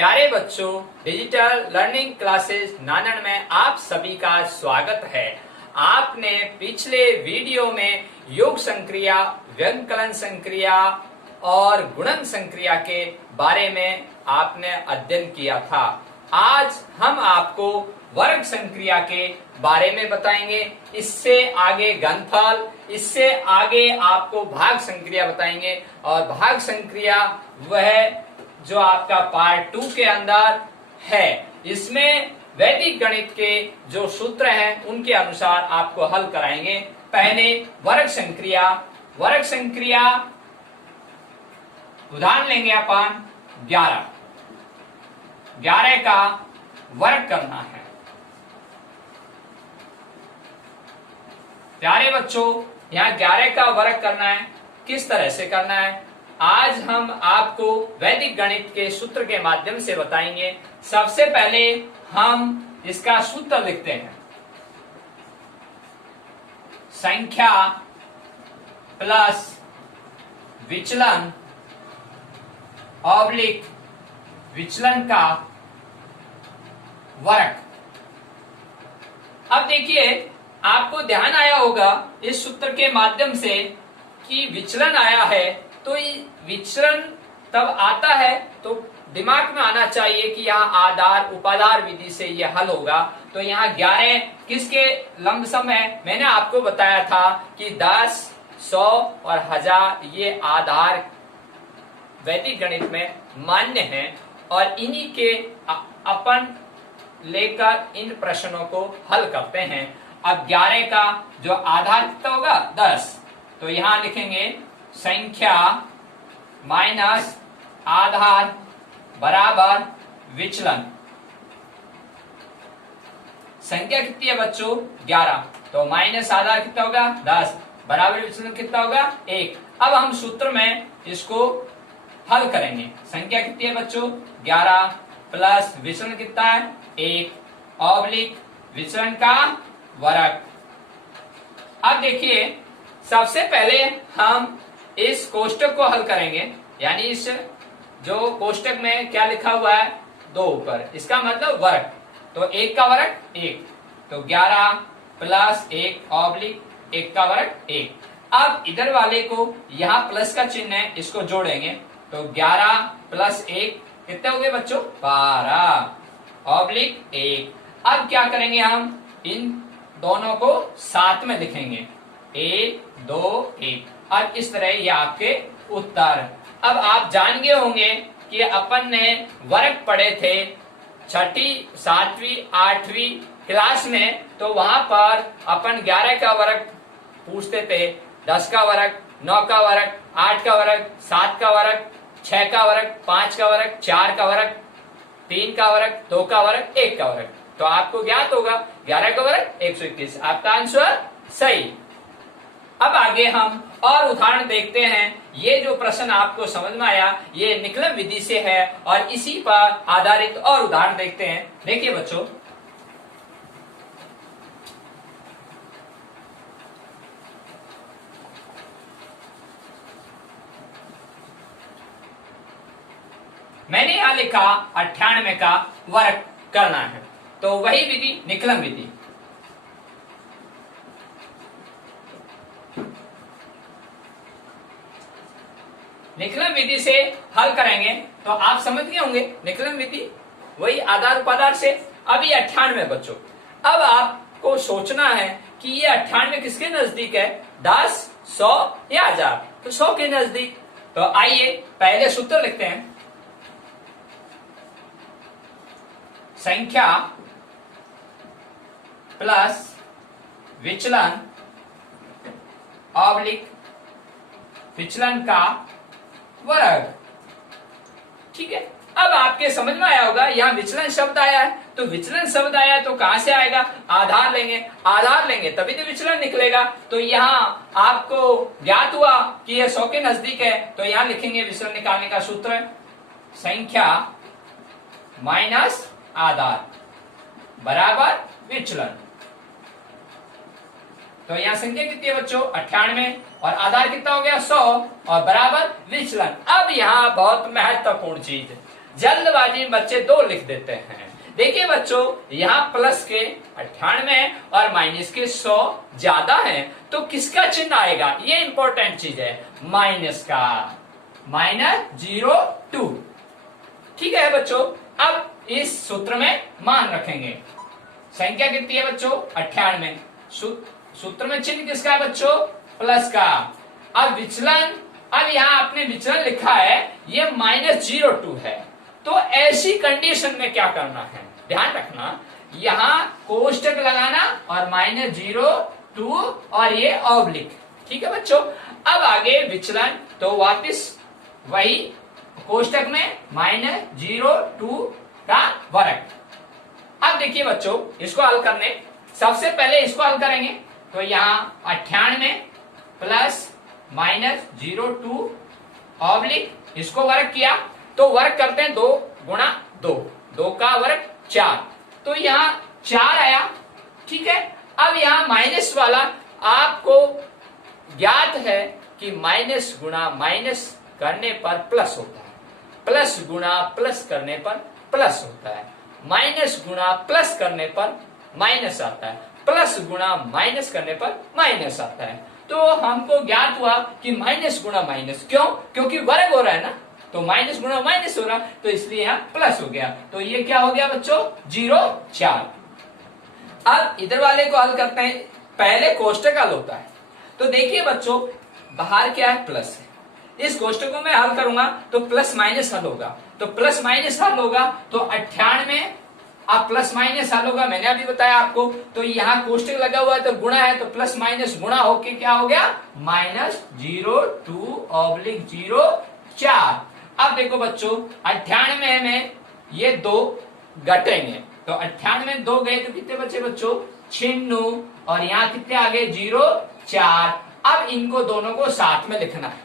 प्यारे बच्चों, digital learning classes नानन में आप सभी का स्वागत है। आपने पिछले वीडियो में योग संक्रिया, व्यंकलन संक्रिया और गुणन संक्रिया के बारे में आपने अध्ययन किया था। आज हम आपको वर्ग संक्रिया के बारे में बताएंगे। इससे आगे घनफल, इससे आगे आपको भाग संक्रिया बताएंगे और भाग संक्रिया वह जो आपका पार्ट 2 के अंदर है। इसमें वैदिक गणित के जो सूत्र हैं उनके अनुसार आपको हल कराएंगे। पहले वर्ग संक्रिया। वर्ग संक्रिया उदाहरण लेंगे अपन 11। 11 का वर्ग करना है। प्यारे बच्चों, यहाँ 11 का वर्ग करना है। किस तरह से करना है आज हम आपको वैदिक गणित के सूत्र के माध्यम से बताएंगे। सबसे पहले हम इसका सूत्र लिखते हैं। संख्या प्लस विचलन ऑब्लिक विचलन का वर्ग। अब देखिए, आपको ध्यान आया होगा इस सूत्र के माध्यम से कि विचलन आया है, तो विचलन तब आता है तो दिमाग में आना चाहिए कि यहाँ आधार उपाधार विधि से यह हल होगा। तो यहाँ 11 किसके लंबसम है? मैंने आपको बताया था कि 10, 100 और 1000 ये आधार वैदिक गणित में मान्य हैं और इन्हीं के अपन लेकर इन प्रश्नों को हल करते हैं। अब 11 का जो आधार कितना होगा? 10। तो यहां लिखेंगे संख्या माइनस आधार बराबर विचलन। संख्या कितनी है बच्चों? 11। तो माइनस आधार कितना होगा? 10 बराबर विचलन कितना होगा? 1। अब हम सूत्र में इसको हल करेंगे। संख्या कितनी है बच्चों? 11 प्लस विचलन कितना है? 1 ऑब्लिक विचलन का वर्ग। अब देखिए, सबसे पहले हम इस कोष्टक को हल करेंगे। यानी इस जो कोष्टक में क्या लिखा हुआ है? 2 ऊपर, इसका मतलब वर्ग। तो 1 का वर्ग 1, तो 11 प्लस 1 ऑब्लिक 1 का वर्ग 1। अब इधर वाले को यहाँ प्लस का चिन्ह है, इसको जोड़ेंगे तो 11 प्लस 1 कितने हो गए बच्चों? 12 ऑब्लिक 1। अब क्या करेंगे, हम इन दोनों को साथ में लिखेंगे 1 2 1। और इस तरह ये आपके उत्तर। अब आप जान गए होंगे कि अपन ने वर्ग पढ़े थे 6ठी 7वीं 8वीं क्लास में। तो वहां पर अपन 11 का वर्ग पूछते थे, 10 का वर्ग, 9 का वर्ग, 8 का वर्ग, 7 का वर्ग, 6 का वर्ग, 5 का वर्ग, 4 का वर्ग, 3 का वर्ग, 2 का वर्ग, 1 का वर्ग। तो आपको ज्ञात होगा 11 का वर्ग 121। आपका आंसर सही। अब आगे हम और उदाहरण देखते हैं। ये जो प्रश्न आपको समझ में आया ये निकलन विधि से है और इसी पर आधारित और उदाहरण देखते हैं। देखिए बच्चों, मैंने यहां लिखा 98 का वर्ग करना है। तो वही विधि निकलन विधि। निकलन विधि से हल करेंगे तो आप समझ गए होंगे निकलन विधि वही आधार उपाधार से। अब ये 98 बच्चों, अब आपको सोचना है कि ये 98 किसके नजदीक है? 10, 100 या 1000? तो 100 के नजदीक। तो आइए पहले सूत्र लिखते हैं। संख्या प्लस विचलन ऑब्लिक विचलन का वर्ग। ठीक है, अब आपके समझ में आया होगा यहाँ विचलन शब्द आया है। तो विचलन शब्द आया है तो कहां से आएगा? आधार लेंगे। आधार लेंगे तभी तो विचलन निकलेगा। तो यहाँ आपको ज्ञात हुआ कि यह 100 के नजदीक है। तो यहाँ लिखेंगे विचलन निकालने का सूत्र, संख्या माइनस आधार बराबर विचलन। तो यहाँ संख्या कितनी है बच्चों? 98 और आधार कितना हो गया? 100 और बराबर विचलन। अब यहाँ बहुत महत्वपूर्ण चीज, जल्दबाजी में बच्चे 2 लिख देते हैं। देखिए बच्चों, यहाँ प्लस के 98 है और माइनस के 100 ज्यादा है, तो किसका चिन्ह आएगा? ये इंपॉर्टेंट चीज है, माइनस का, -02। ठीक है बच्चों, अब इस सूत्र में मान रखेंगे। संख्या कितनी है बच्चों? 98। सूत्र में चिन्ह किसका है बच्चों? प्लस का। अब विचलन, अब यहाँ आपने विचलन लिखा है, ये -02 है। तो ऐसी कंडीशन में क्या करना है, ध्यान रखना, यहाँ कोष्टक लगाना और -02 और ये ऑब्लिक। ठीक है बच्चों, अब आगे विचलन, तो वापस वही कोष्टक में -02 का वर्ग। अब देखिए बच्चों, इसको हल करने, सबसे पहले इसको हल करेंगे, तो यहाँ 98 प्लस -02 ऑब्लिक, इसको वर्ग किया, तो वर्ग करते हैं 2 गुणा 2, 2 का वर्ग 4, तो यहाँ 4 आया। ठीक है, अब यहाँ माइनस वाला आपको ज्ञात है कि माइनस गुणा माइनस करने पर प्लस होता है, प्लस गुणा प्लस करने पर प्लस होता है, माइनस गुणा प्लस करने पर माइनस आता है, प्लस गुणा माइनस करने पर माइनस आता है। तो हमको ज्ञात हुआ कि माइनस गुणा माइनस, क्यों? क्योंकि वर्ग हो रहा है ना, तो माइनस गुणा माइनस हो रहा, तो इसलिए यहाँ प्लस हो गया। तो ये क्या हो गया बच्चों? 0,4। अब इधर वाले को हल करते हैं, पहले कोष्टक हल होता है। तो देखिए बच्चों, बाहर क्या है? प्लस है, इस कोष्टक को मैं हल करूंगा तो प्लस माइनस हल होगा, तो प्लस माइनस हल होगा, तो 98 अब प्लस माइनस हल होगा, मैंने अभी बताया आपको। तो यहाँ कोष्टक लगा हुआ है तो गुणा है, तो प्लस माइनस गुणा होके क्या हो गया? -02/04। अब देखो बच्चों, 98 में ये 2 घटेंगे, तो 98 में 2 गए तो कितने बचे बच्चों? 96, और यहाँ कितने आ गए? 0,4। अब इनको दोनों को साथ में लिखना है।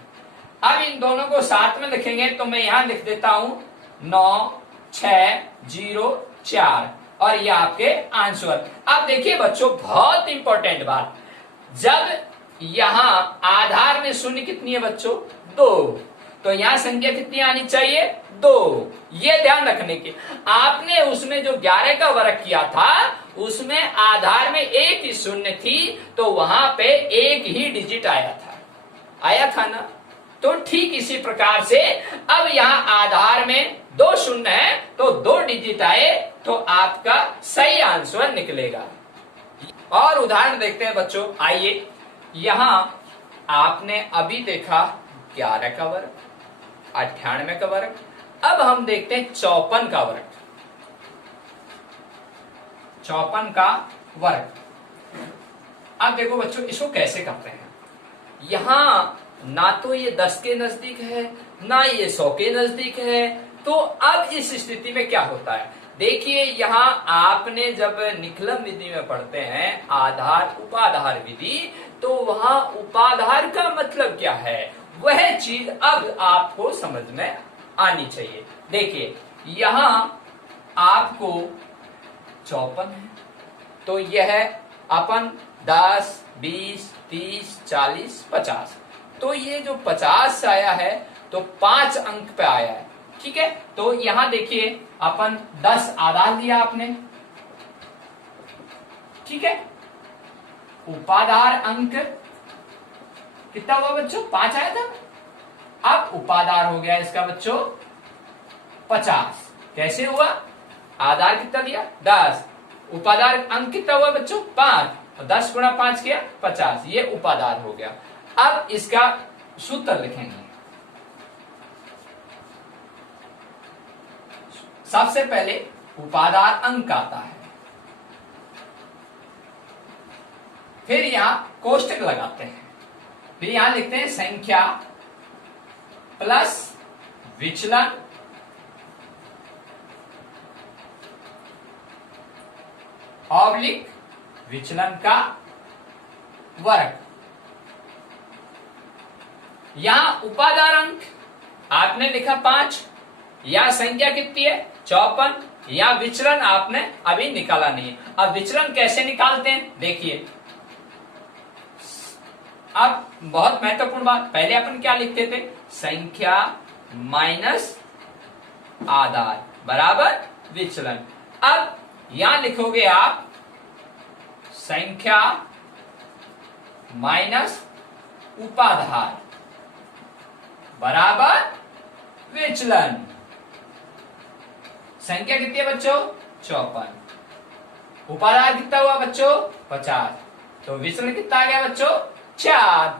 अब इन दोनों को साथ में लिखेंगे तो मैं यहां लिख देता हूं 9604, और ये आपके आंसर। अब देखिए बच्चों, बहुत इंपॉर्टेंट बात, जब यहां आधार में शून्य कितनी है बच्चों? 2, तो यहां संख्या कितनी आनी चाहिए? 2। ये ध्यान रखने की, आपने उसमें जो 11 का वर्ग किया था उसमें आधार में 1 ही शून्य थी, तो वहां पे 1 ही डिजिट आया था ना। तो ठीक इसी प्रकार से अब यहाँ आधार में 2 शून्य है, तो 2 डिजिट आए, तो आपका सही आंसर निकलेगा। और उदाहरण देखते हैं बच्चों, आइए। यहां आपने अभी देखा 11 का वर्ग, 98 का वर्ग, अब हम देखते हैं 54 का वर्ग। 54 का वर्ग, अब देखो बच्चों, इसको कैसे करते हैं। यहां ना तो ये 10 के नजदीक है, ना ये 100 के नजदीक है, तो अब इस स्थिति में क्या होता है? देखिए, यहाँ आपने जब निकलम विधि में पढ़ते हैं आधार उपाधार विधि, तो वहां उपाधार का मतलब क्या है, वह चीज अब आपको समझ में आनी चाहिए। देखिए, यहाँ आपको 54 है, तो यह अपन 10, 20, 30, 40, 50, तो ये जो 50 आया है तो 5 अंक पे आया है। ठीक है, तो यहां देखिए अपन 10 आधार दिया आपने, ठीक है, उपाधार अंक कितना हुआ बच्चों? 5 आया था। अब उपाधार हो गया इसका बच्चों 50। कैसे हुआ? आधार कितना दिया? 10, उपाधार अंक कितना हुआ बच्चों? 5, और 10 गुणा 5 किया 50, ये उपाधार हो गया। अब इसका सूत्र लिखेंगे। सबसे पहले उपाधार अंक आता है, फिर यहां कोष्टक लगाते हैं, फिर यहां लिखते हैं संख्या प्लस विचलन ऑब्लिक विचलन का वर्ग। यहां उपाधार अंक आपने लिखा 5, या संख्या कितनी है? 54, या विचलन आपने अभी निकाला नहीं है। अब विचलन कैसे निकालते हैं देखिए। अब बहुत महत्वपूर्ण बात, पहले अपन क्या लिखते थे? संख्या माइनस आधार बराबर विचलन। अब यहां लिखोगे आप संख्या माइनस उपाधार बराबर विचलन। संख्या कितनी है बच्चों? 54। उपाधार कितना हुआ बच्चों? 50। तो विचलन कितना आ गया बच्चों? 4।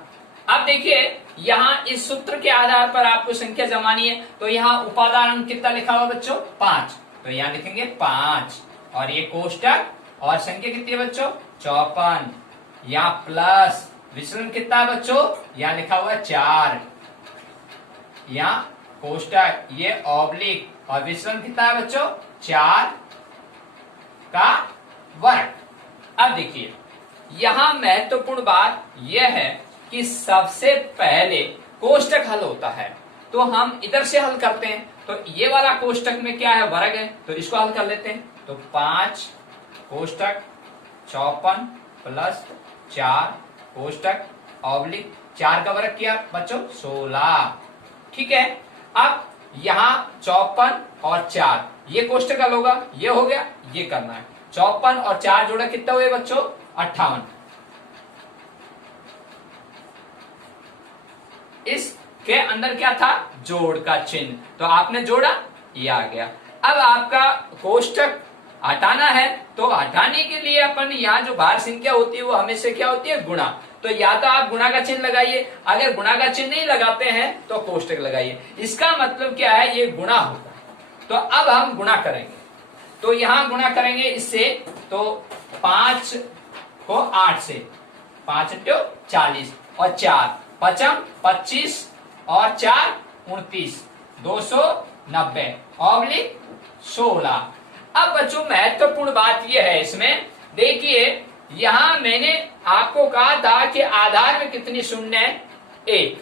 अब देखिए यहां इस सूत्र के आधार पर आपको संख्या जमानी है, तो यहां उपादान अंक कितना लिखा हुआ बच्चों? 5। तो यहां लिखेंगे 5 और ये कोष्टक, और संख्या कितनी है बच्चों? 54। यहां प्लस विचलन कितना है बच्चों? यहां लिखा हुआ है 4। यहां कोष्टक, ये ऑब्लिक, और विचलन कितना है बच्चों? 4 का वर्ग। अब देखिए यहां महत्वपूर्ण बात यह है कि सबसे पहले कोष्टक हल होता है, तो हम इधर से हल करते हैं। तो ये वाला कोष्टक में क्या है? वर्ग है, तो इसको हल कर लेते हैं। तो 5 कोष्टक 54 प्लस 4 कोष्टक ऑब्लिक 4 का वर्ग किया बच्चों 16। ठीक है। अब यहां 54 और 4 ये कोष्टक हल होगा, ये हो गया, ये करना है। 54 और 4 जोड़ा कितना हुए बच्चों? 58। इसके अंदर क्या था? जोड़ का चिन्ह, तो आपने जोड़ा, ये आ गया। अब आपका कोष्टक हटाना है, तो हटाने के लिए अपन यहाँ जो बाहर संख्या होती है वो हमेशा क्या होती है? गुणा। तो या तो आप गुणा का चिन्ह लगाइए, अगर गुणा का चिन्ह नहीं लगाते हैं तो कोष्टक लगाइए। इसका मतलब क्या है? ये गुणा होगा। तो अब हम गुणा करेंगे, तो यहां गुणा करेंगे इससे, तो 5 को 8 से, 5 × 40 और 4 पचम 25 और 4 29, 290 ऑब्लिक 16। अब बच्चों महत्वपूर्ण बात यह है इसमें, देखिए यहां मैंने आपको कहा था कि आधार में कितनी शून्य है? 1।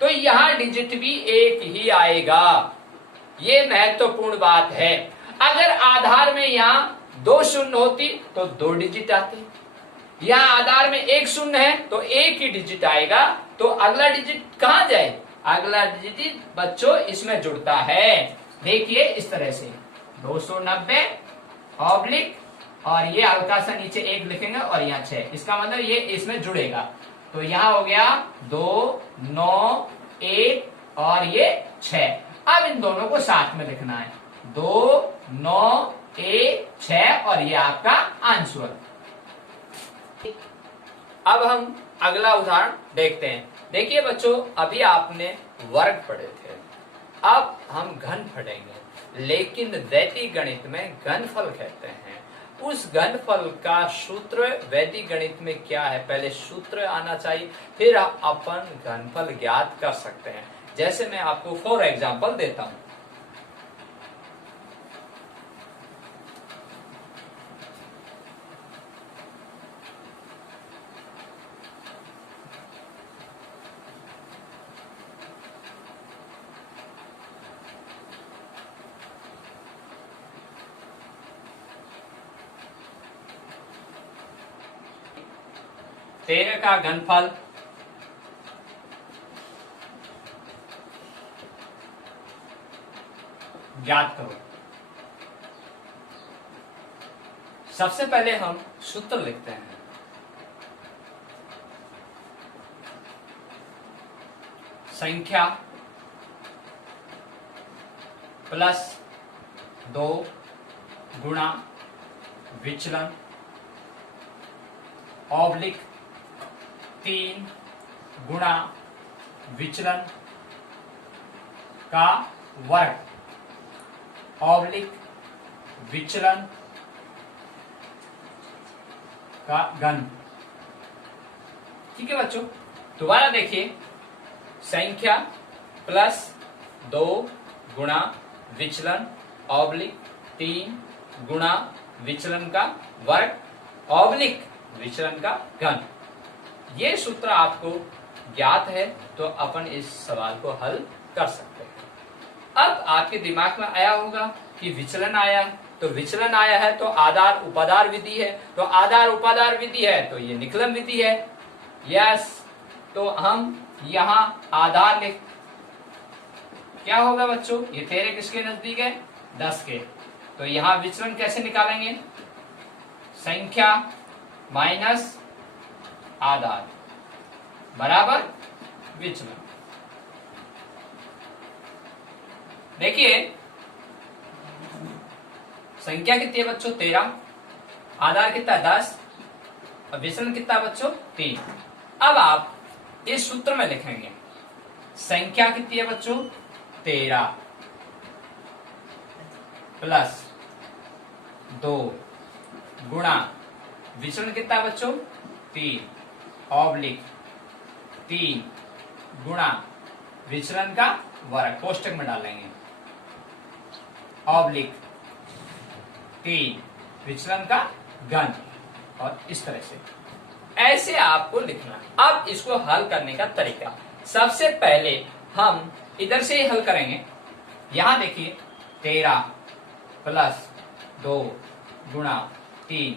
तो यहां डिजिट भी 1 ही आएगा, ये महत्वपूर्ण बात है। अगर आधार में यहां 2 शून्य होती तो 2 डिजिट आते, यहां आधार में 1 शून्य है तो 1 ही डिजिट आएगा। तो अगला डिजिट कहां जाए? अगला डिजिट बच्चों इसमें जुड़ता है, देखिए इस तरह से 290 ऑब्लिक, और ये हल्का सा नीचे 1 लिखेंगे और यहाँ 6, इसका मतलब ये इसमें जुड़ेगा। तो यहाँ हो गया 2 9 1 और ये 6। अब इन दोनों को साथ में लिखना है, 2 9 1 6, और ये आपका आंसर। अब हम अगला उदाहरण देखते हैं। देखिए बच्चों अभी आपने वर्ग पढ़े थे, अब हम घन पढ़ेंगे, लेकिन वैदिक गणित में घनफल कहते हैं। उस घनफल का सूत्र वैदिक गणित में क्या है, पहले सूत्र आना चाहिए, फिर अपन घनफल ज्ञात कर सकते हैं। जैसे मैं आपको फॉर एग्जांपल देता हूं, तेरह का घनफल ज्ञात करो। सबसे पहले हम सूत्र लिखते हैं, संख्या प्लस 2 गुणा विचलन ऑब्लिक 3 गुणा विचलन का वर्ग ऑब्लिक विचलन का घन। ठीक है बच्चों, दोबारा देखिए, संख्या प्लस 2 गुणा विचलन ऑब्लिक 3 गुणा विचलन का वर्ग ऑब्लिक विचलन का घन। ये सूत्र आपको ज्ञात है तो अपन इस सवाल को हल कर सकते हैं। अब आपके दिमाग में आया होगा कि विचलन आया है, तो विचलन आया है तो आधार उपाधार विधि है, तो आधार उपाधार विधि है तो ये निकलन विधि है। यस, तो हम यहां आधार लिख क्या होगा बच्चों, ये 13 किसके नजदीक है, 10 के। तो यहां विचलन कैसे निकालेंगे, संख्या माइनस आधार बराबर विचलन। देखिए संख्या कितनी है बच्चों, 13, आधार कितना 10 और विचलन कितना बच्चों 3। अब आप इस सूत्र में लिखेंगे संख्या कितनी है बच्चों 13 प्लस 2 गुणा विचलन कितना बच्चों 3 ऑब्लिक 3 गुणा विचलन का वर्ग, कोष्टक में डालेंगे ऑब्लिक 3 विचलन का घन, और इस तरह से ऐसे आपको लिखना। अब इसको हल करने का तरीका, सबसे पहले हम इधर से ही हल करेंगे। यहां देखिए 13 प्लस 2 गुणा 3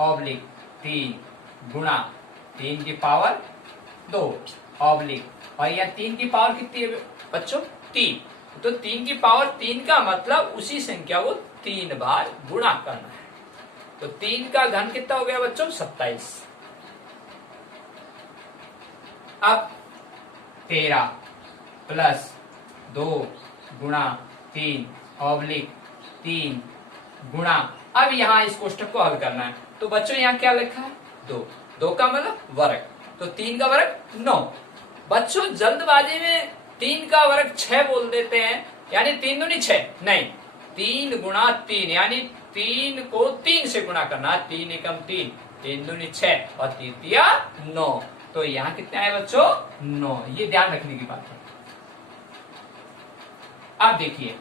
ऑब्लिक 3 गुणा 3 की पावर 2 ऑब्लिक, और यह 3 की पावर कितनी है बच्चों 3, तो 3 की पावर 3 का मतलब उसी संख्या को 3 बार गुणा करना है। तो 3 का घन कितना हो गया बच्चों 27। अब 13 प्लस 2 गुणा 3 ऑब्लिक 3 गुणा, अब यहां इस कोष्टक को हल करना है। तो बच्चों यहां क्या लिखा है 2 का मतलब वर्ग, तो 3 का वर्ग 9। बच्चों जल्दबाजी में 3 का वर्ग 6 बोल देते हैं, यानी 3 दूनी 6, नहीं 3 गुणा 3, यानी 3 को 3 से गुणा करना, 3 एकम 3, 3 दूनी 6 और 3 तिया 9। तो यहाँ कितना है बच्चों 9, ये ध्यान रखने की बात है। अब देखिए,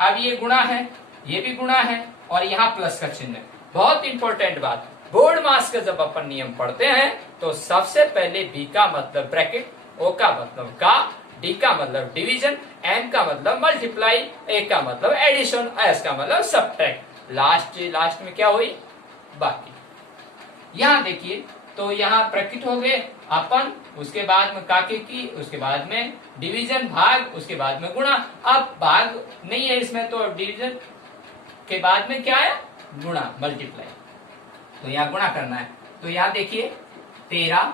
अब ये गुणा है, ये भी गुणा है, और यहाँ प्लस का चिन्ह है। बहुत इंपॉर्टेंट बात, बोर्ड मास का जब अपन नियम पढ़ते हैं तो सबसे पहले बी का मतलब ब्रैकेट, ओ का मतलब का, डी का मतलब डिवीजन, एम का मतलब मल्टीप्लाई, ए का मतलब एडिशन, एस का मतलब सब्ट्रैक्ट, लास्ट में क्या हुई बाकी। यहां देखिए, तो यहाँ ब्रैकेट हो गए अपन, उसके बाद में काके की, उसके बाद में डिवीजन भाग, उसके बाद में गुणा। अब भाग नहीं है इसमें, तो डिवीजन के बाद में क्या है गुणा, मल्टीप्लाई, तो यहाँ गुणा करना है। तो यहाँ देखिए 13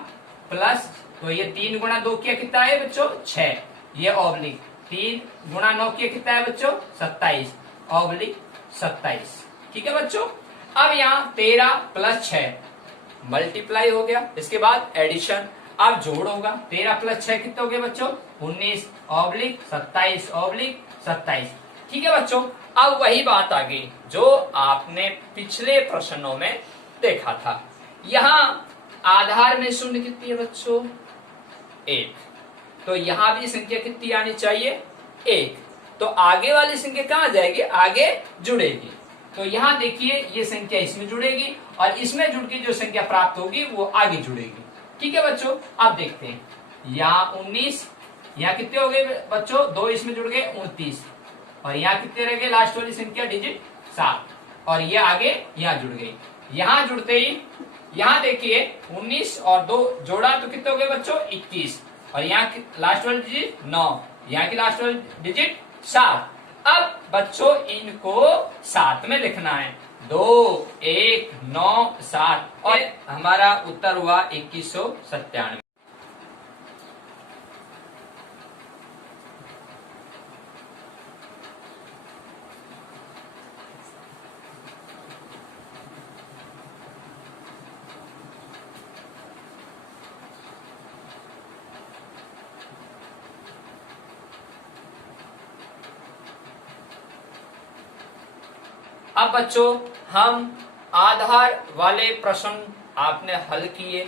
प्लस, तो ये 3 गुणा 2 किया कितना है बच्चों 6, ये ऑब्लिक 3 गुणा 9 किया कितना है बच्चों 27 ऑब्लिक 27। ठीक है बच्चों, अब यहाँ 13 प्लस 6 मल्टीप्लाई हो गया, इसके बाद एडिशन, अब जोड़ होगा। 13 प्लस 6 कितने हो गए बच्चों 19 ऑब्लिक 27 ऑब्लिक 27। ठीक है बच्चों, अब वही बात आ गई जो आपने पिछले प्रश्नों में देखा था। यहाँ आधार में शून्य कितनी है बच्चों 1, तो यहाँ भी संख्या कितनी आनी चाहिए 1, तो आगे वाली संख्या कहाँ जाएगी, आगे जुड़ेगी। तो यहाँ देखिए ये संख्या इसमें जुड़ेगी, और इसमें जुड़ के जो संख्या प्राप्त होगी वो आगे जुड़ेगी। ठीक है बच्चों, अब देखते हैं, यहाँ 19, यहाँ कितने हो गए बच्चों 2 इसमें जुड़ गए 29, और यहाँ कितने रह गए लास्ट वाली संख्या डिजिट 7, और ये आगे यहाँ जुड़ गई। यहाँ जुड़ते ही यहाँ देखिए 19 और 2 जोड़ा तो कितने हो गए बच्चों 21, और यहाँ लास्ट वाली डिजिट 9, यहाँ की लास्ट वाली डिजिट 7। अब बच्चों इनको साथ में लिखना है, 2 1 9 7, और हमारा उत्तर हुआ 2197। अब बच्चों हम आधार वाले प्रश्न आपने हल किए,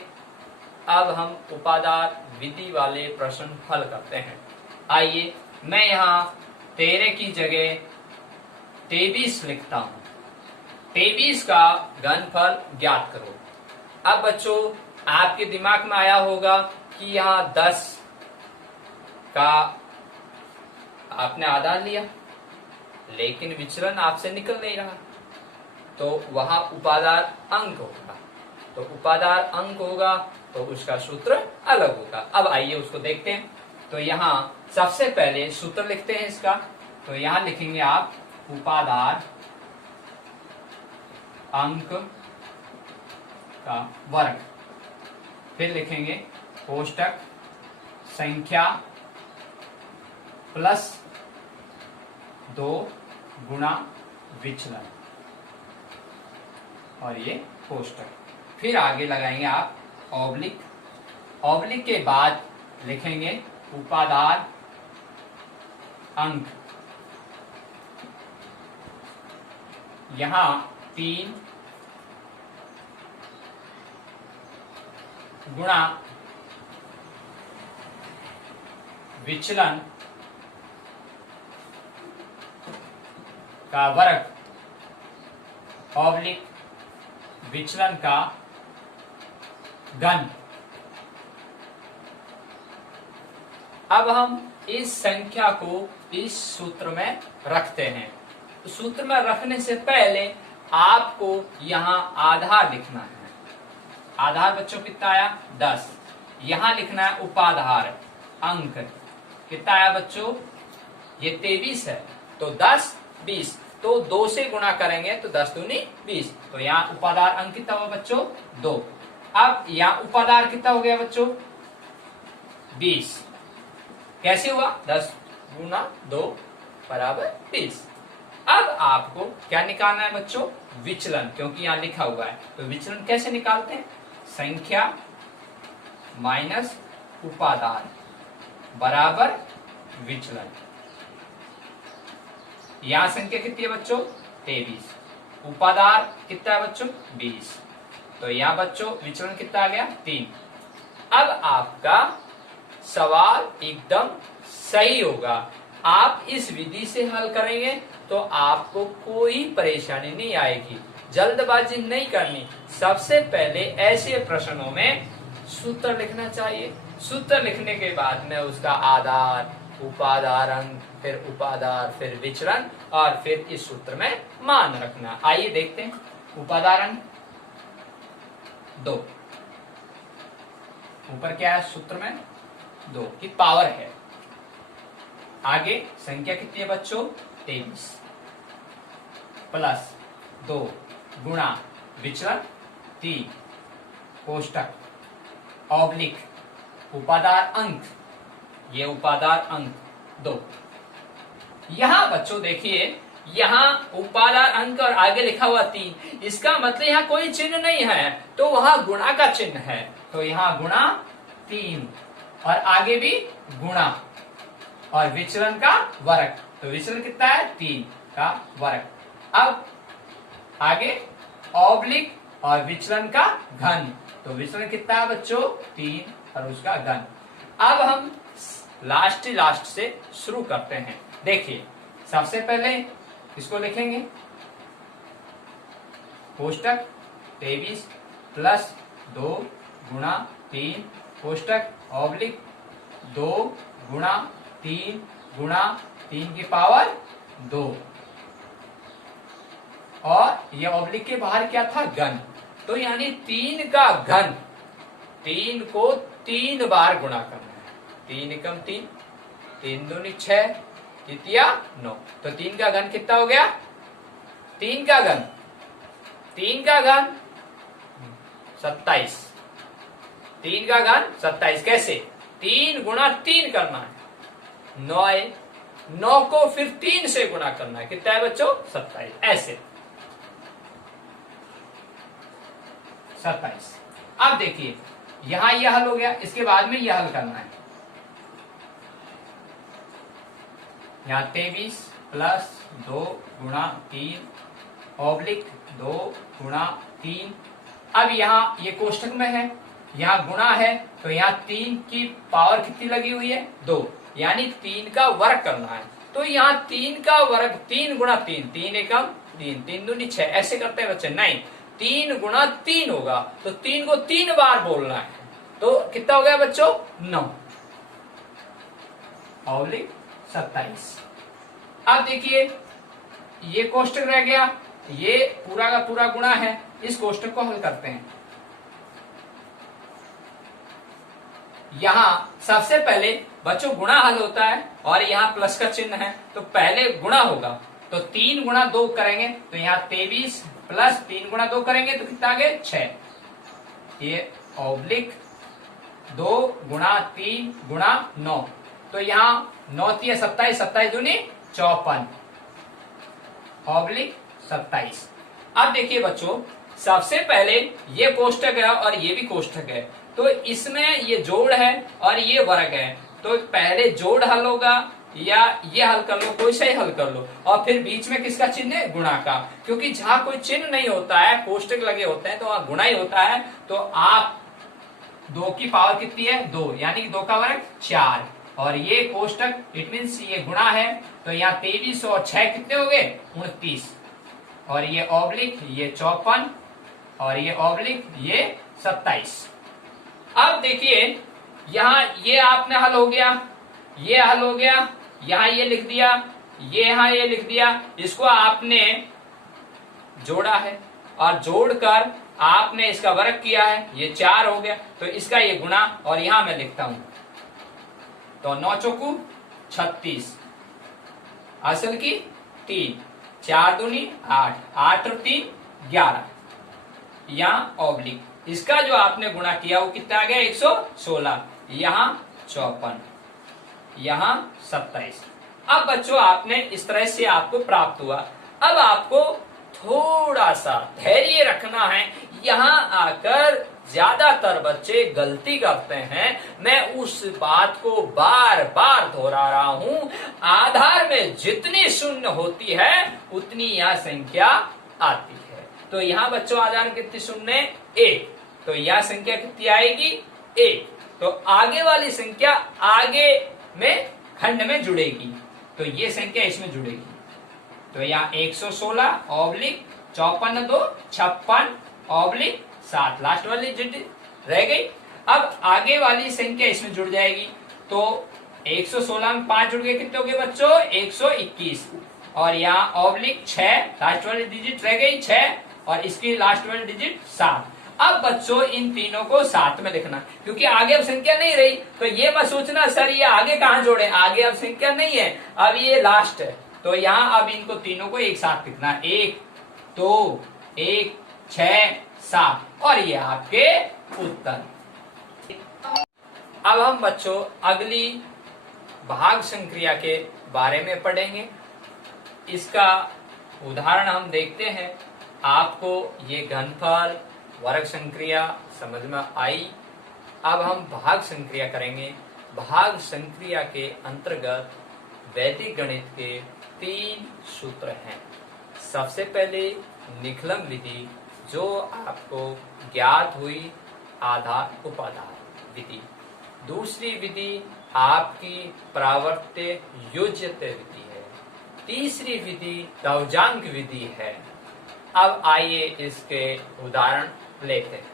अब हम उपादान विधि वाले प्रश्न हल करते हैं। आइए मैं यहाँ 13 की जगह 23 लिखता हूँ। 23 का घनफल ज्ञात करो। अब बच्चों आपके दिमाग में आया होगा कि यहाँ 10 का आपने आधार लिया, लेकिन विचलन आपसे निकल नहीं रहा, तो वहां उपादान अंक होगा, तो उपादान अंक होगा तो उसका सूत्र अलग होगा। अब आइए उसको देखते हैं। तो यहाँ सबसे पहले सूत्र लिखते हैं इसका, तो यहां लिखेंगे आप उपादार अंक का वर्ग, फिर लिखेंगे कोष्टक संख्या प्लस 2 गुणा विचलन, और ये कोष्टक। फिर आगे लगाएंगे आप ऑब्लिक, ऑब्लिक के बाद लिखेंगे उपादार अंक, यहां 3 गुणा विचलन का वर्ग ऑब्लिक विचलन का घन। अब हम इस संख्या को इस सूत्र में रखते हैं। सूत्र में रखने से पहले आपको यहां आधार लिखना है। आधार बच्चों कितना आया 10, यहां लिखना है उपाधार अंक, कितना आया बच्चों ये 23 है, तो 10 20, तो 2 से गुणा करेंगे तो 10 दूनी 20, तो यहाँ उपादार अंक कितना हुआ बच्चों 2। अब यहाँ उपादार कितना हो गया बच्चों 20, कैसे हुआ 10 गुना 2 बराबर 20। अब आपको क्या निकालना है बच्चों विचलन, क्योंकि यहाँ लिखा हुआ है, तो विचलन कैसे निकालते हैं, संख्या माइनस उपादान बराबर विचलन। यहां संख्या कितनी है बच्चों 23, उपादार कितना है बच्चों 20, तो यहां बच्चों विचलन कितना आ गया 3। अब आपका सवाल एकदम सही होगा। आप इस विधि से हल करेंगे तो आपको कोई परेशानी नहीं आएगी, जल्दबाजी नहीं करनी। सबसे पहले ऐसे प्रश्नों में सूत्र लिखना चाहिए, सूत्र लिखने के बाद में उसका आधार उपादार अंक, फिर उपादार, फिर विचलन, और फिर इस सूत्र में मान रखना। आइए देखते हैं उपादार अंक 2, ऊपर क्या है सूत्र में 2 की पावर है, आगे संख्या कितनी है बच्चों 23 प्लस 2 गुणा विचलन 3 कोष्टक ऑब्लिक उपादार अंक, ये उपादार अंक 2। यहां बच्चों देखिए यहां उपादार अंक और आगे लिखा हुआ 3, इसका मतलब यहां कोई चिन्ह नहीं है, तो वहां गुणा का चिन्ह है, तो यहां गुणा 3 और आगे भी गुणा और विचलन का वर्ग, तो विचलन कितना है 3 का वर्ग। अब आगे ऑब्लिक और विचलन का घन, तो विचलन कितना है बच्चों 3 और उसका घन। अब हम लास्ट से शुरू करते हैं। देखिए सबसे पहले इसको लिखेंगे कोष्टक 23 प्लस 2 गुणा 3 कोष्टक ऑब्लिक 2 गुणा 3 गुणा 3 की पावर 2, और ये ऑब्लिक के बाहर क्या था घन, तो यानी 3 का घन, 3 को 3 बार गुणा करना है, 3 एकम 3, 3 दूनी 6, तृतीया 9, तो 3 का घन कितना हो गया 3 का घन 27, 3 का घन 27, कैसे 3 गुणा 3 करना है 9 को फिर 3 से गुणा करना है, कितना है बच्चों 27, ऐसे 27। अब देखिए यहां यह हल हो गया, इसके बाद में यह हल करना है, यहाँ 23 प्लस 2 गुणा 3 ऑब्लिक 2 गुणा 3। अब यहाँ ये कोष्टक में है, यहाँ गुणा है, तो यहाँ 3 की पावर कितनी लगी हुई है 2, यानी 3 का वर्ग करना है, तो यहाँ 3 का वर्ग 3 गुणा 3, 3 एकम 3, 3 दूनी 6, ऐसे करते हैं बच्चे, नहीं 3 गुणा 3 होगा, तो 3 को 3 बार बोलना है, तो कितना हो गया बच्चों 9 ऑब्लिक 27। अब देखिए ये कोष्टक रह गया, ये पूरा का पूरा गुणा है, इस कोष्टक को हल करते हैं। यहाँ सबसे पहले बच्चों गुणा हल होता है और यहाँ प्लस का चिन्ह है, तो पहले गुणा होगा, तो 3 गुणा 2 करेंगे तो यहाँ 23 प्लस 3 गुणा 2 करेंगे तो कितना आ गया 6, ये ऑब्लिक 2 गुणा 3 गुणा 9, तो यहाँ 9 3 27, 27 दूनी 54 ऑब्लिक 27। अब देखिए बच्चों, सबसे पहले ये कोष्टक है और ये भी कोष्टक है, तो इसमें ये जोड़ है और ये वर्ग है, तो पहले जोड़ हल होगा या ये हल कर लो, कोई सही हल कर लो, और फिर बीच में किसका चिन्ह है, गुणा का, क्योंकि जहां कोई चिन्ह नहीं होता है, कोष्टक लगे होते हैं तो वहां गुणा ही होता है। तो आप 2 की पावर कितनी है 2, यानी कि 2 का वर्ग 4, और ये कोष्टक इट मीन्स ये गुणा है, तो यहाँ 23 और 6 कितने हो गए 29, और ये ऑब्लिक ये 54 और ये ऑब्लिक ये 27। अब देखिए यहाँ ये आपने हल हो गया, ये हल हो गया, यहाँ ये लिख दिया, ये यहाँ ये लिख दिया, इसको आपने जोड़ा है और जोड़कर आपने इसका वर्ग किया है, ये 4 हो गया, तो इसका ये गुणा, और यहां मैं लिखता हूं तो 9 चौकू 36, असल की 3, 4 दूनी 8, 8 और 3 11, यहाँ ऑब्लिक, इसका जो आपने गुणा किया वो कितना आ गया 116, यहाँ 54, यहाँ 27। अब बच्चों आपने इस तरह से आपको प्राप्त हुआ। अब आपको थोड़ा सा धैर्य रखना है, यहाँ आकर ज्यादातर बच्चे गलती करते हैं, मैं उस बात को बार बार दोहरा रहा हूं, आधार में जितनी शून्य होती है उतनी यह संख्या आती है। तो यहाँ बच्चों आधार में कितनी शून्य 1, तो यह संख्या कितनी आएगी 1, तो आगे वाली संख्या आगे में खंड में जुड़ेगी, तो ये संख्या इसमें जुड़ेगी, तो यहाँ 116 ऑब्लिक 54 2 56 ऑब्लिक 7, लास्ट वाली रह गई। अब आगे वाली संख्या इसमें जुड़ जाएगी, तो 116 में 5 जुड़ गए, कितने हो गए बच्चों 121, और यहाँ ऑब्लिक 6, लास्ट वाली डिजिट रह गई 6, और इसकी लास्ट वाली डिजिट 7। अब बच्चों इन तीनों को साथ में लिखना, क्योंकि आगे अब संख्या नहीं रही, तो ये मत सोचना सर ये आगे कहां जोड़े, आगे अब संख्या नहीं है, अब ये लास्ट है, तो यहाँ अब इनको तीनों को एक साथ लिखना, 1 2 1 6 7, और ये आपके उत्तर। अब हम बच्चों अगली भाग संक्रिया के बारे में पढ़ेंगे, इसका उदाहरण हम देखते हैं। आपको ये घनफल वर्ग संक्रिया समझ में आई। अब हम भाग संक्रिया करेंगे। भाग संक्रिया के अंतर्गत वैदिक गणित के 3 सूत्र हैं। सबसे पहले निखलम विधि, जो आपको ज्ञात हुई आधार उपाधार विधि। दूसरी विधि आपकी प्रावर्त्य योज्यता विधि है। तीसरी विधि दौजांक विधि है। अब आइए इसके उदाहरण लेते हैं।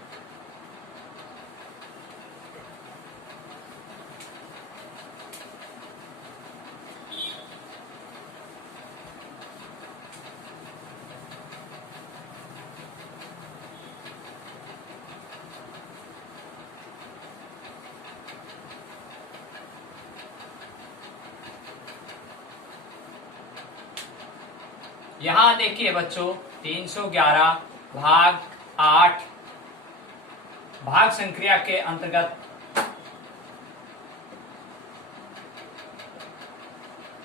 यहां देखिए बच्चों 311 भाग 8 भाग संक्रिया के अंतर्गत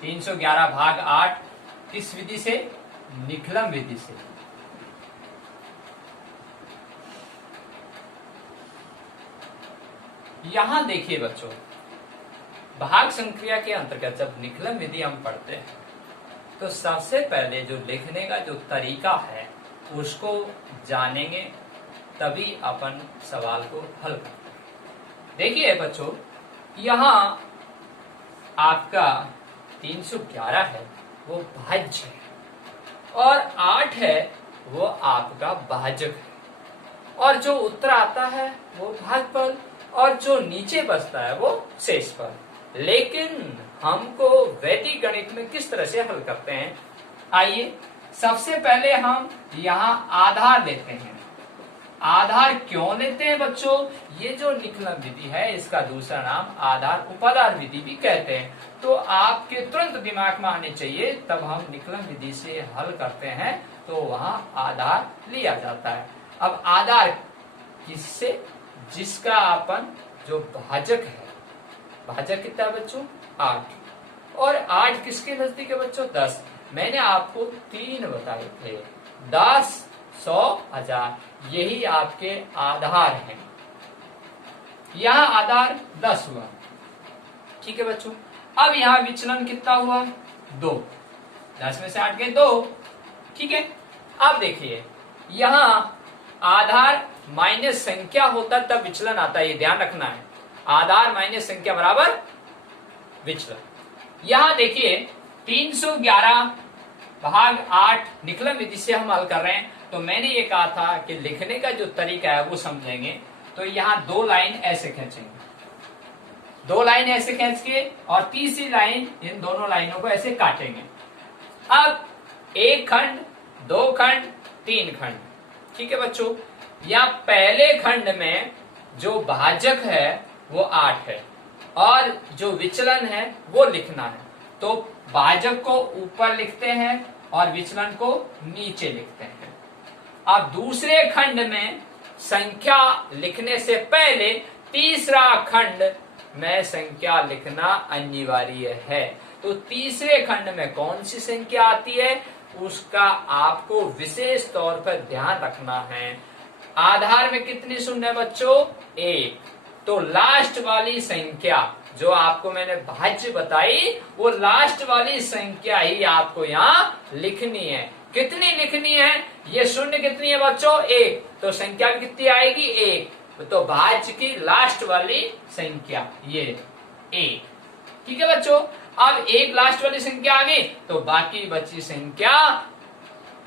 311 भाग 8 किस विधि से, निखलम विधि से। यहां देखिए बच्चों, भाग संक्रिया के अंतर्गत जब निखलम विधि हम पढ़ते हैं तो सबसे पहले जो लिखने का जो तरीका है उसको जानेंगे, तभी अपन सवाल को हल करते हैं। देखिए बच्चों, यहाँ आपका 311 है वो भाज्य है और 8 है वो आपका भाजक है, और जो उत्तर आता है वो भागफल, और जो नीचे बचता है वो शेषफल। लेकिन हमको वैदिक गणित में किस तरह से हल करते हैं, आइए सबसे पहले हम यहाँ आधार लेते हैं। आधार क्यों लेते हैं बच्चों? ये जो निकलन विधि है इसका दूसरा नाम आधार उपाधार विधि भी कहते हैं। तो आपके तुरंत दिमाग में आने चाहिए, तब हम निकलन विधि से हल करते हैं तो वहां आधार लिया जाता है। अब आधार किससे? जिसका अपन जो भाजक है, भाजक कितना है बच्चों? 8। और 8 किसके नजदीक है बच्चों? 10। मैंने आपको 3 बताए थे, 10, 100, 1000, यही आपके आधार हैं। यहां आधार 10 हुआ, ठीक है बच्चों। अब यहां विचलन कितना हुआ? 2। 10 में से 8 गए 2, ठीक है। अब देखिए यहां आधार माइनस संख्या होता तब विचलन आता है, ये ध्यान रखना है। आधार माइनस संख्या बराबर विचलन। यहां देखिए 311 भाग 8 निकलन विधि से हम हल कर रहे हैं। तो मैंने ये कहा था कि लिखने का जो तरीका है वो समझेंगे। तो यहां 2 लाइन ऐसे खींचेंगे, 2 लाइन ऐसे खींच के और तीसरी लाइन इन दोनों लाइनों को ऐसे काटेंगे। अब 1 खंड, 2 खंड, 3 खंड, ठीक है बच्चों। यहाँ पहले खंड में जो भाजक है वो 8 है और जो विचलन है वो लिखना है। तो भाजक को ऊपर लिखते हैं और विचलन को नीचे लिखते हैं। अब दूसरे खंड में संख्या लिखने से पहले तीसरा खंड में संख्या लिखना अनिवार्य है। तो तीसरे खंड में कौन सी संख्या आती है उसका आपको विशेष तौर पर ध्यान रखना है। आधार में कितनी शून्य है बच्चों? 1। तो लास्ट वाली संख्या जो आपको मैंने भाज्य बताई वो लास्ट वाली संख्या ही आपको यहाँ लिखनी है। कितनी लिखनी है? ये शून्य कितनी है बच्चों? 1। तो संख्या कितनी आएगी? 1। तो भाज्य की लास्ट वाली संख्या ये 1, ठीक है बच्चों। अब 1 लास्ट वाली संख्या आ गई तो बाकी बची संख्या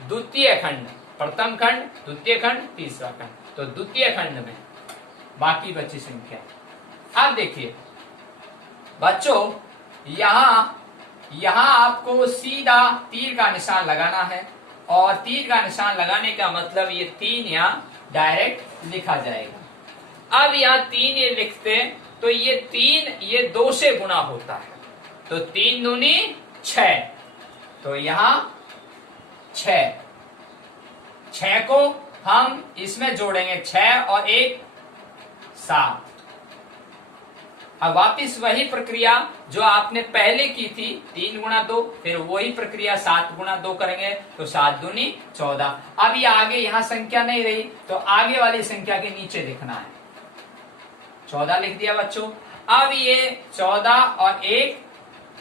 द्वितीय खंड, प्रथम खंड, द्वितीय खंड, तीसरा खंड। तो द्वितीय खंड में बाकी बची संख्या। अब देखिए बच्चों यहां आपको सीधा तीर का निशान लगाना है और तीर का निशान लगाने का मतलब ये 3 यहाँ डायरेक्ट लिखा जाएगा। अब यहाँ 3 ये लिखते तो ये 3 ये 2 से गुणा होता है तो 3 दूनी 6। तो यहाँ 6 को हम इसमें जोड़ेंगे, 6 और 1 7। अब वापिस वही प्रक्रिया जो आपने पहले की थी, 3 गुणा 2, फिर वही प्रक्रिया 7 गुणा 2 करेंगे तो 7 दूनी 14। अब ये आगे यहाँ संख्या नहीं रही तो आगे वाली संख्या के नीचे लिखना है। 14 लिख दिया बच्चों। अब ये 14 और 1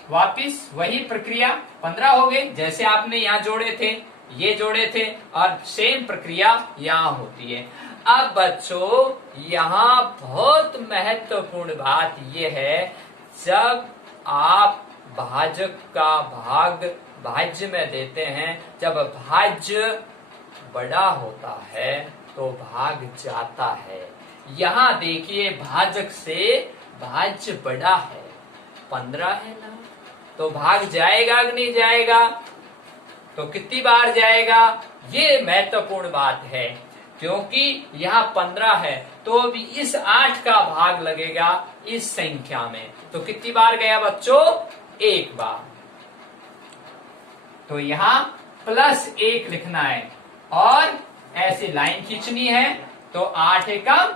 वापिस वही प्रक्रिया 15 हो गए, जैसे आपने यहाँ जोड़े थे ये जोड़े थे और सेम प्रक्रिया यहाँ होती है। अब बच्चों यहाँ बहुत महत्वपूर्ण बात यह है, जब आप भाजक का भाग भाज्य में देते हैं, जब भाज्य बड़ा होता है तो भाग जाता है। यहाँ देखिए भाजक से भाज्य बड़ा है, 15 है ना, तो भाग जाएगा कि नहीं जाएगा? तो कितनी बार जाएगा? ये महत्वपूर्ण बात है क्योंकि यहाँ 15 है तो अभी इस 8 का भाग लगेगा इस संख्या में। तो कितनी बार गया बच्चों? 1 बार। तो यहाँ +1 लिखना है और ऐसी लाइन खींचनी है। तो 8 एकम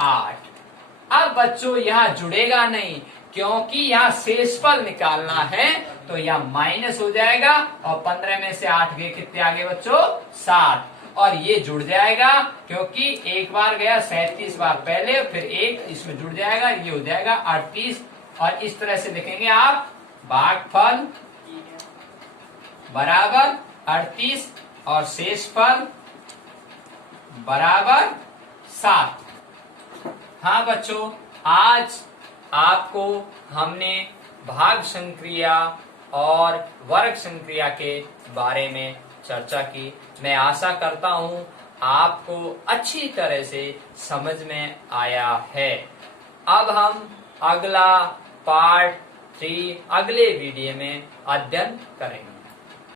8। अब बच्चों यहाँ जुड़ेगा नहीं क्योंकि यहाँ शेषफल निकालना है तो यहाँ माइनस हो जाएगा और 15 में से 8 गए, कितने आगे बच्चों? 7। और ये जुड़ जाएगा क्योंकि 1 बार गया 37 बार पहले, फिर 1 इसमें जुड़ जाएगा, ये हो जाएगा 38। और इस तरह से लिखेंगे आप भागफल बराबर 38 और शेषफल बराबर 7। हाँ बच्चों, आज आपको हमने भाग संक्रिया और वर्ग संक्रिया के बारे में चर्चा की। मैं आशा करता हूं आपको अच्छी तरह से समझ में आया है। अब हम अगला पार्ट 3 अगले वीडियो में अध्ययन करेंगे।